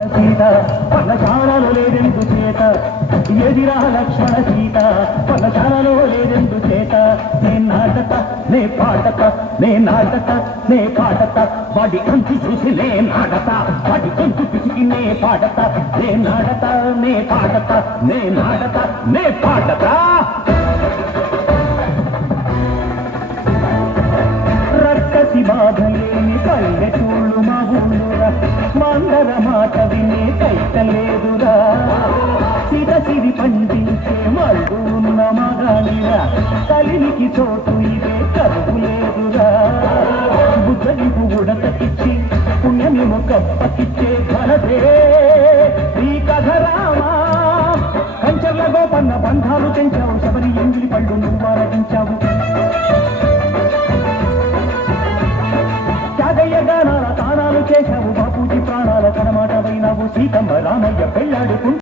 సీత పన్నశాలలో లేదెందు చేత ఎదిరా లక్ష్మణ సీత పన్నశాలలో లేదెందు చేత నే నాటక నే పాటక నే నాటక నే పాటక వాడి కంచి చూసి నే నాటక వాడి కంచి పిసికి నే పాటక నే నాటక నే పాటక నే నాటక నే పాటక రక్కసి బాధలేని పల్లెటూళ్ళు మా ఊళ్ళురా మందర మాట వినే కైతలేదురా సిరసిరి పండించే మల్లు ఉన్న మగానిరా కలినికి చోటు ఇదే కరువు లేదురా బుద్ధలిపు ఉడతకిచ్చి పుణ్యమేమో కప్పకిచ్చే ఘనతే ఈ కథ రామా కంచర్ల గోపన్న బంధాలు తెంచావు శబరి ఎంగిలి పళ్ళు నువ్వు ఆరగించావు గానాల తానాలు చేశావు బాపూజీ ప్రాణాల కనమాట వైనావు సీతమ్మ రామయ్య పెళ్ళాడుకుంటూ